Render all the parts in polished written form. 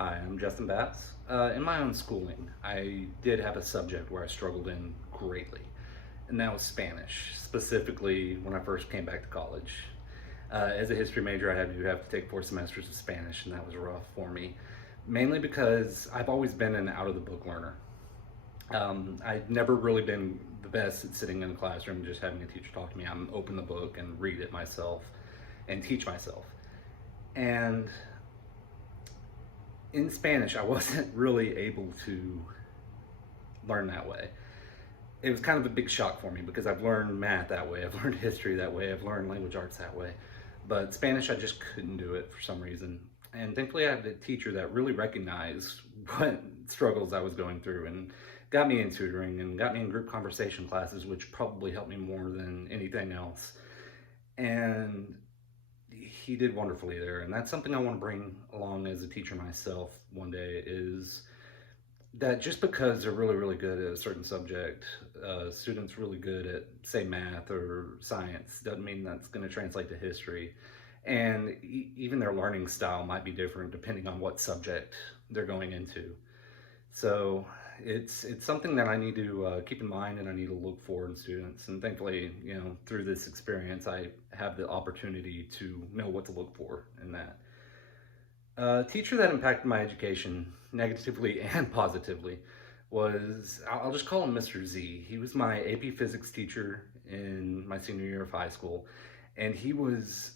Hi, I'm Justin Batts. In my own schooling, I did have a subject where I struggled in greatly, and that was Spanish, specifically when I first came back to college. As a history major, I had to have to take 4 semesters of Spanish, and that was rough for me, mainly because I've always been an out of the book learner. I've never really been the best at sitting in a classroom just having a teacher talk to me. I'm open the book and read it myself and teach myself. And in Spanish, I wasn't really able to learn that way. It was kind of a big shock for me because I've learned math that way, I've learned history that way, I've learned language arts that way. But Spanish, I just couldn't do it for some reason. And thankfully, I had a teacher that really recognized what struggles I was going through and got me in tutoring and got me in group conversation classes, which probably helped me more than anything else. And he did wonderfully there. And that's something I want to bring along as a teacher myself one day is that just because they're really, really good at a certain subject, students really good at, say, math or science, doesn't mean that's going to translate to history. And even their learning style might be different depending on what subject they're going into. So it's something that I need to keep in mind and I need to look for in students. And thankfully, through this experience, I have the opportunity to know what to look for in that. A teacher that impacted my education negatively and positively was, I'll just call him Mr. Z. He was my AP Physics teacher in my senior year of high school. And he was,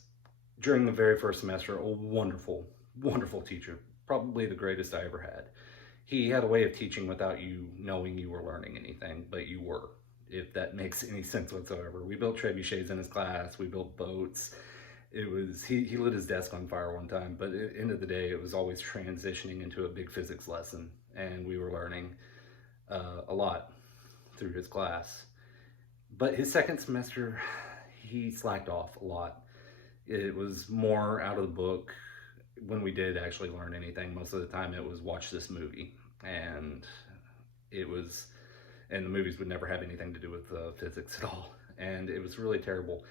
during the very first semester, a wonderful, wonderful teacher. Probably the greatest I ever had. He had a way of teaching without you knowing you were learning anything, but you were, if that makes any sense whatsoever. We built trebuchets in his class, we built boats. It was, he lit his desk on fire one time, but at the end of the day, it was always transitioning into a big physics lesson, and we were learning a lot through his class. But his second semester, he slacked off a lot. It was more out of the book. When we did actually learn anything, most of the time it was watch this movie, and it was, and the movies would never have anything to do with physics at all, and it was really terrible.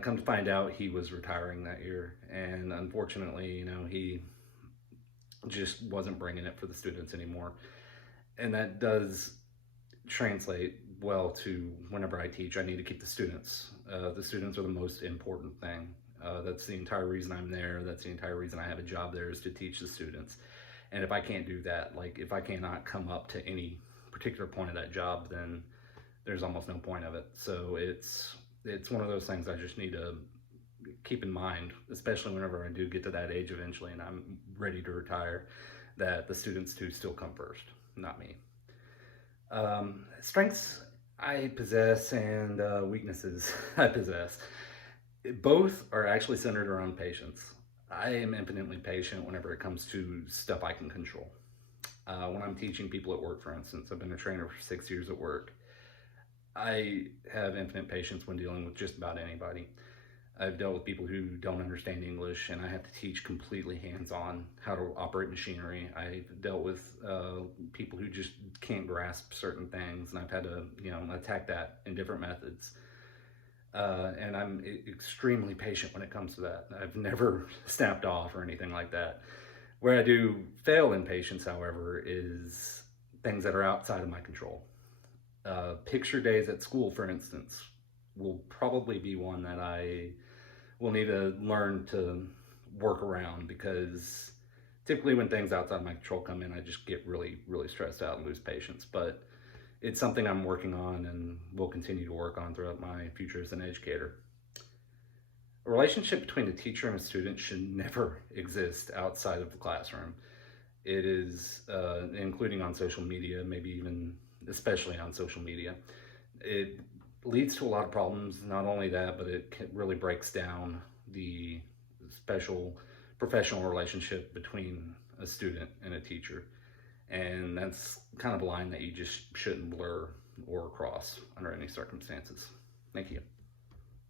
Come to find out, he was retiring that year, and unfortunately, he just wasn't bringing it for the students anymore. And that does translate well to whenever I teach. I need to keep the students. The students are the most important thing. That's the entire reason I'm there. That's the entire reason I have a job there, is to teach the students. And if I can't do that, like if I cannot come up to any particular point of that job, then there's almost no point of it. So it's one of those things I just need to keep in mind, especially whenever I do get to that age eventually and I'm ready to retire, that the students do still come first, not me. Strengths I possess and weaknesses I possess. Both are actually centered around patience. I am infinitely patient whenever it comes to stuff I can control. When I'm teaching people at work, for instance, I've been a trainer for 6 years at work. I have infinite patience when dealing with just about anybody. I've dealt with people who don't understand English, and I have to teach completely hands-on how to operate machinery. I've dealt with people who just can't grasp certain things, and I've had to, attack that in different methods. And I'm extremely patient when it comes to that. I've never snapped off or anything like that. Where I do fail in patience, however, is things that are outside of my control. Picture days at school, for instance, will probably be one that I will need to learn to work around, because typically when things outside my control come in, I just get really, really stressed out and lose patience. But it's something I'm working on and will continue to work on throughout my future as an educator. A relationship between a teacher and a student should never exist outside of the classroom. It is, including on social media, maybe even especially on social media. It leads to a lot of problems. Not only that, but it really breaks down the special professional relationship between a student and a teacher. And that's kind of a line that you just shouldn't blur or cross under any circumstances. Thank you.